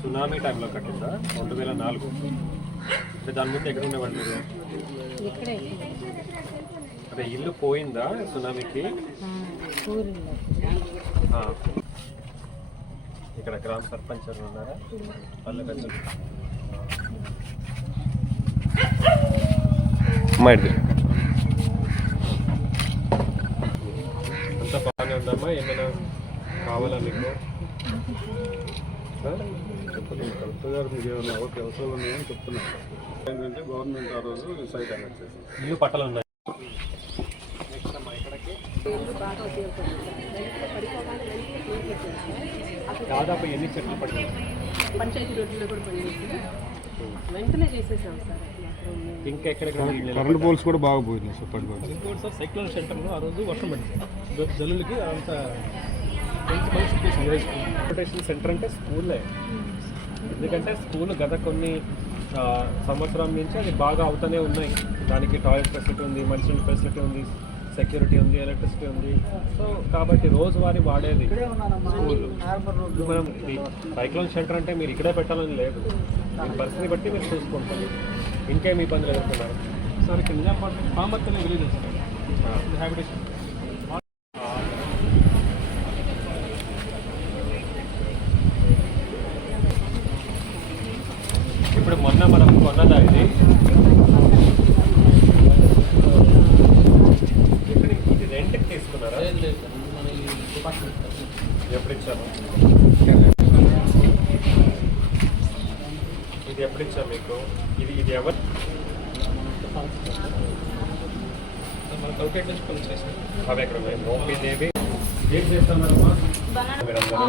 Tsunami టైంలో కట్టిందా? రెండు వేల నాలుగు. అంటే దాని ముందు ఎక్కడ ఉండేవాళ్ళు మీరు? అదే ఇల్లు పోయిందా సునామీకి. ఇక్కడ గ్రామ సర్పంచ్ ఎవరు ఉన్నారా? పల్లె పెద్దలు అమ్మాయిది అంతా ఉందమ్మా ఏమైనా కావాలా మీకు? ఏమైనా ఓకే అవసరాలు ఉన్నాయని చెప్తున్నారు. ఏంటంటే గవర్నమెంట్ ఆ రోజు ఈ సైట్ అలాట్ చేసింది. ఇల్లు పట్టాలు ఉన్నాయి. అమ్మా దాదాపు ఎన్ని చెట్లు పట్టాయి పంచాయతీ రోడ్లో కూడా పనిచేసి వెంటనే చేసేసాం సార్. అట్లా ఇంకా ఎక్కడెక్కడ కరెంట్ పోల్స్ కూడా బాగా పట్టుకోవచ్చు ఇంకోటి సార్ సైక్లోన్ షెల్టర్లో ఆ రోజు వర్షం పడింది. జల్లులకి అంత మంచి మంచి ట్రాన్స్పోర్టేషన్ సెంటర్ అంటే స్కూలే. ఎందుకంటే స్కూల్ గత కొన్ని సంవత్సరం నుంచి అది బాగా అవుతూనే ఉన్నాయి. దానికి టాయిలెట్ ఫెసిలిటీ ఉంది మంచినీళ్ళ ఫెసిలిటీ ఉంది. సెక్యూరిటీ ఉంది ఎలక్ట్రిసిటీ ఉంది. సో కాబట్టి రోజువారీ వాడేది స్కూల్. మనం సైక్లోన్ షెల్టర్ అంటే మీరు ఇక్కడే పెట్టాలని లేదు. మీ పరిస్థితిని బట్టి మీరు చూసుకుంటారు. ఇంకేం ఇబ్బందులు ఎదుర్కొన్నారు? సార్ ఇక్కడ నిజామాబాద్ పామర్త్ అనే విలేజ్ హ్యాబిటేషన్. ఇప్పుడు మొన్న మనం కొన్నదా ఇది ఇప్పుడు ఇది రెంట్కి తీసుకున్నారా ఎప్పుడు ఇచ్చారు ఇది ఎప్పుడు ఇచ్చారు మీకు? ఇది ఇది ఎవరు? అవి ఎక్కడ మోపిదేవి ఏం చేస్తున్నారమ్మా? మీరందరూ?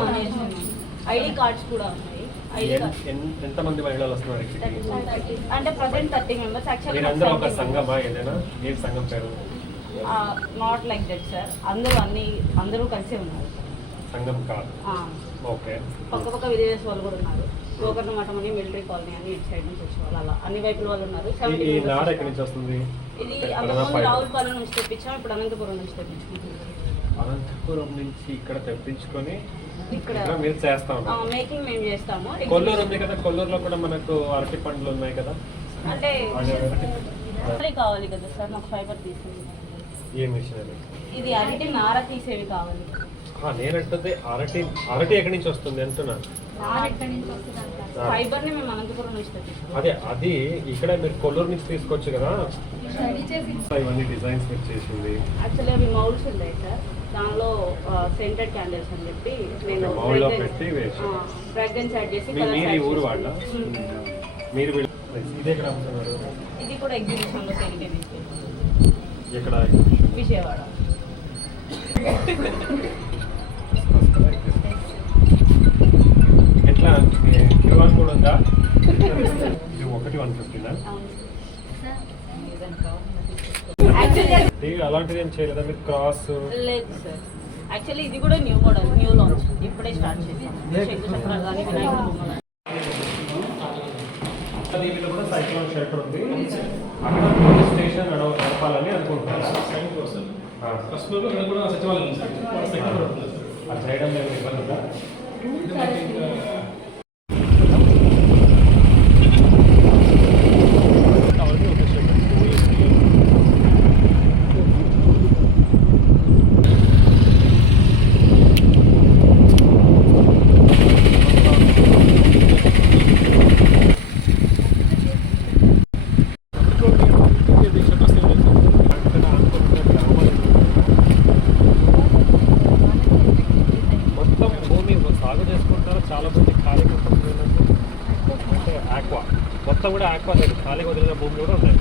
ఐడి కార్డ్స్ కూడా ఉన్నాయి. ఎంతమంది మహిళలు వస్తున్నారు ఇక్కడికి అంటే ప్రజెంట్ థర్టీ మెంబర్స్ మీరందరూ ఒక యాక్చువల్లీ సంఘమా ఏదైనా? ఏ సంఘం పేరు? నాట్ లైక్ దట్ సార్ అందరూ అన్ని అందరూ కలిసే ఉన్నారు. సంఘం కాదు. ఓకే. పక్క పక్క విలేజెస్ వాళ్ళు కూడా ఉన్నారు. గోకర్ణ మఠం అని మిలిటరీ కాలనీ అని ఇటు సైడ్ నుంచి వచ్చే వాళ్ళు అలా. అన్ని వైపుల వాళ్ళు ఉన్నారు. ఈ- 70 ఈ members. నార ఎక్కడి నుంచి వస్తుంది? ఇది అంతకుముందు. రావులపాలెం నుంచి తెప్పించాం ఇప్పుడు అనంతపురం నుంచి తెప్పించుకుంటున్నాం. అనంతపురం నుంచి ఇక్కడ తెప్పించుకొని ఇక్కడ. మీరు చేస్తా మేకింగ్ మేము చేస్తాము. కొల్లూరు ఉంది కదా కొల్లూరులో కూడా మనకు అరటి పండ్లు ఉన్నాయి కదా? అంటే కావాలి కదా సార్ నాకు ఫైబర్ తీసుకుంది ఏ మిషన్ ఇది అరటి నార తీసేవి కావాలి. నేనంటుంది అరటి అరటి ఎక్కడి నుంచి వస్తుంది అంటున్నాను ఫైబర్ని మేము అనంతపురం నుంచి అదే అది ఇక్కడ మీరు కొల్లూరు నుంచి తీసుకోవచ్చు కదా? ఇవన్నీ డిజైన్స్ మీరు చేసింది. యాక్చువల్లీ అవి మౌల్స్ ఉన్నాయి సార్. దానిలో సెంటెడ్ క్యాండిల్స్ అని చెప్పి నేను Mold లో పెట్టి. ఫ్రాగ్రెన్స్ యాడ్ చేసి మీరు ఈ ఊరు. వాళ్ళ? మీరు ఇది ఎక్కడ అమ్ముతున్నారు ఇది కూడా ఎగ్జిబిషన్లో సేల్ ఎక్కడ? విజయవాడ. వన్ ఫిఫ్టీనా? యాక్చువల్లీ అలాంటిది ఏం చేయలేదా? మీరు క్రాస్? లేదు సార్. యాక్చువల్లీ ఇది కూడా న్యూ మోడల్ న్యూ లాంచ్ ఇప్పుడే స్టార్ట్ చేసాం దీనిలో కూడా సైక్లోన్ షెల్టర్ ఉంది. అక్కడ పోలీస్ స్టేషన్ నడవ నడపాలని అనుకుంటున్నాను. ఫస్ట్ ఫ్లోర్లో ఇక్కడ కూడా సచివాలయం ఉంది సార్. చేయడం లేదు ఇబ్బంది ఉందా ఇది మనకి ఇంకా కావాలి ఒక షెల్టర్ పోలీస్ ఇది షట్టర్స్ ఏం లేదు సార్. మొత్తం భూమి సాగు చేసుకుంటారు చాలా మంది ఖాళీ మొత్తం అంటే ఆక్వా మొత్తం కూడా ఆక్వా లేదు. ఖాళీ వదిలిన భూమి కూడా ఉన్నాయి.